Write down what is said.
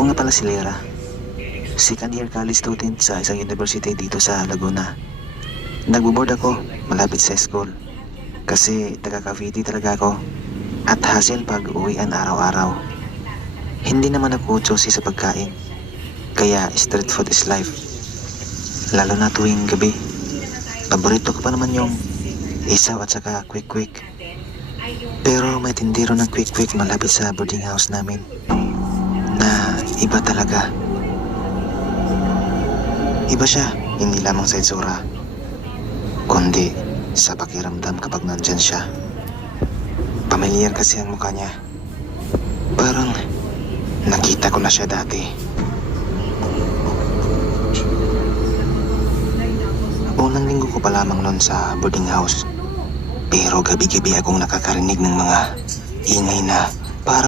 Ako nga pala si Lera. Second year college student sa isang university dito sa Laguna. Nagbo-board ako malapit sa school. Kasi taga Cavite talaga ako. At hassle pag uwian araw-araw. Hindi naman ako choosy sa pagkain. Kaya street food is life. Lalo na tuwing gabi. Paborito ko pa naman yung isaw at saka quick-quick. Pero may tindero ng quick-quick malapit sa boarding house namin. Na iba talaga. Iba siya, hindi lamang sa itsura, kundi sa pakiramdam kapag nandyan siya. Pamilyar kasi ang mukha niya. Parang nakita ko na siya dati. Unang linggo ko pa lamang nun sa boarding house. Pero gabi-gabi akong nakakarinig ng mga ingay na